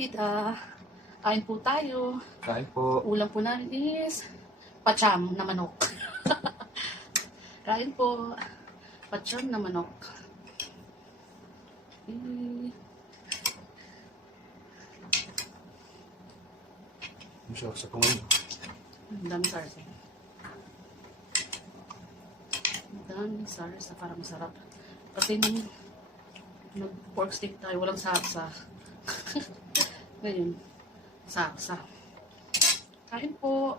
Tita, kain po tayo. Kain po. Ulam po namin is pacham na manok. Kain po. Pacham na manok. Masarap sa pangalan. Ang dami sarsa. Ang dami sarsa para masarap. Kasi nung nag-pork steak tayo, walang sarsa. Ngayon, sarsa. Kain po.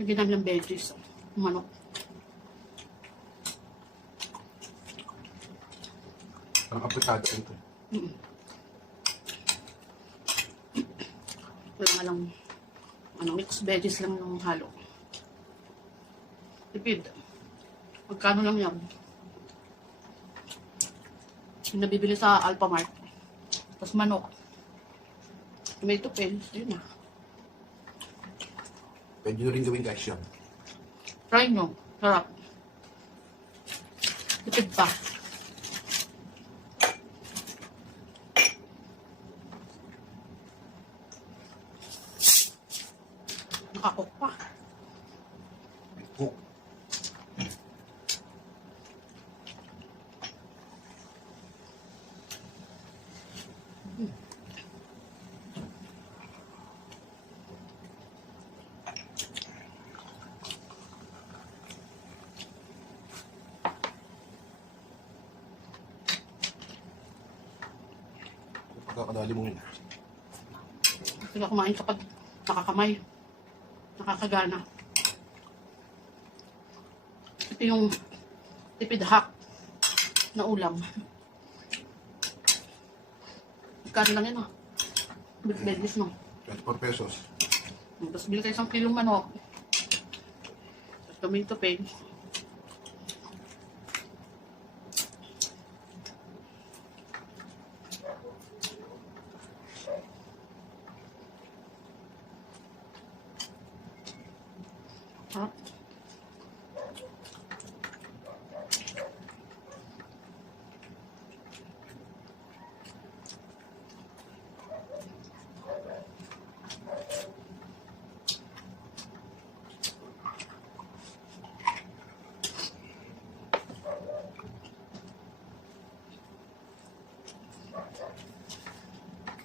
Lagyan namin ng veggies. Manok. Ang apretado ito. Wala nga lang, mixed veggies lang ng halo. Tipid. Magkano lang yan? Yung nabibili sa Alphamart. Tapos manok. Tomato paste. Yun na. Pwede nyo rin gawin guys yan. Try nyo. Sarap. Tipid pa. Nakakok pa. Cook. Pagkakadali mo yun. Hindi ka kumain kapag nakakamay. Nakakagana. Ito yung tipid hack na ulam. Kano lang yan, With veggies, no? 24 pesos. Tapos bili tayo 1 kilong manok. Tapos tomato paste. Sarap.